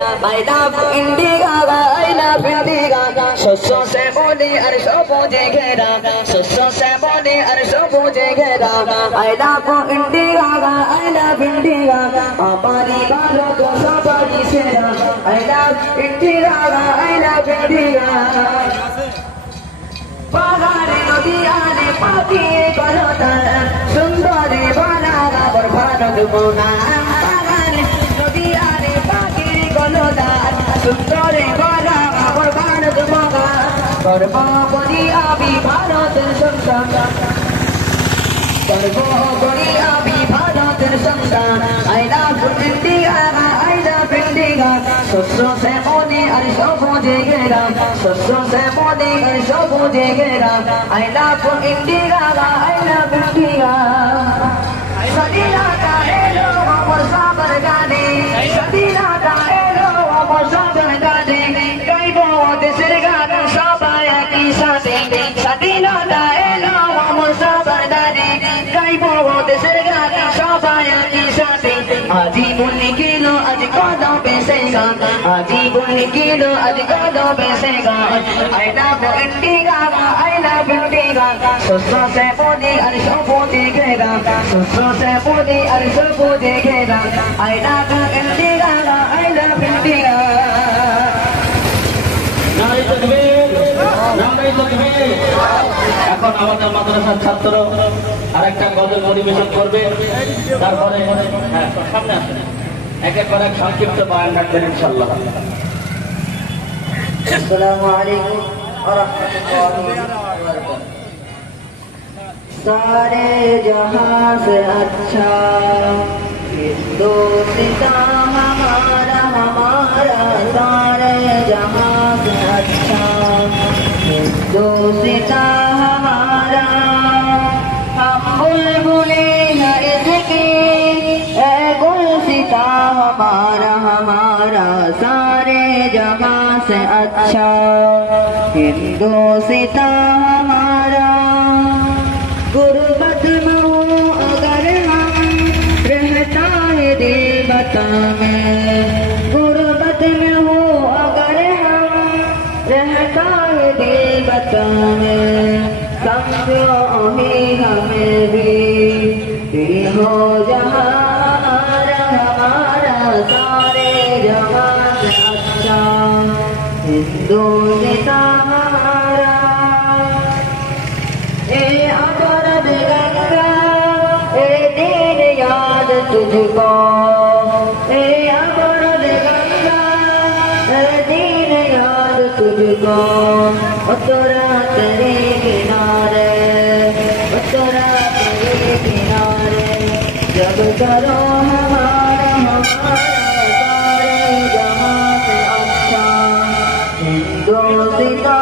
I love India, I love India. So semoni arso puje ghera, so semoni arso puje ghera. I love India, I love India. Apari balo to sabari sera. I love India, I love India. Pagare nodiyane pati karota, sundari banaga barbhana dumona. Pagare nodiyane pati karota, sundari banaga barbhana dumona. Karma kori abi bharat samsanga, karma kori abi bharat samsanga. I love India, I love India. So semoni arso puje ghera, so semoni arso puje ghera. I love India, I love India. Sadila ka elo amar sabar gane, sadila ka elo amar sabar gane. Kaibo desir gane sabaya ki sate, sadila ka elo amar sabar gane. Kaibo desir gane sabaya ki sate. Aji bunni kilo aji kodo besega, aji bunni kilo aji kodo besega. I love India, I love India. So semoni arso puje ghera, so semoni arso puje ghera. I love India, I love India. নারী তাকবীর, নারী তাকবীর। এখন আমাদের মাদ্রাসার ছাত্র আরেকটা গজল পরিবেশন করবে, তারপরে হ্যাঁ সামনে আসেন, এক এক করে সংক্ষিপ্ত বয়ান রাখবেন ইনশাআল্লাহ। अस्सलामु अलैकुम व रहमतुल्लाहि व बरकातुहू। सारे जहां से अच्छा हिंदुस्तान हमारा हमारा, सारे जहां से अच्छा हिंदुस्तान हमारा। हम बुलबुले हैं इसकी ए गुलसिता हमारा हमारा, सारे जहां से अच्छा हिंदुस्तान हमारा। गुर्बत में हो अगर हम रहता है देवता में, गुर्बत में हो अगर हम रहता है देवता में। समझो ही हमें भी हो जहाँ हमारा हमारा, सारे जहाँ से अच्छा हिंदुस्तान हमारा। ए अमरद गंगा ए दीन याद तुझको, ए अमरद गंगा ए दीन याद तुझको। उतरा तेरे किनारे, उतरा तेरे किनारे। जब करो हमारा हमारा, सारे जहाँ से अच्छा हिंदुस्तान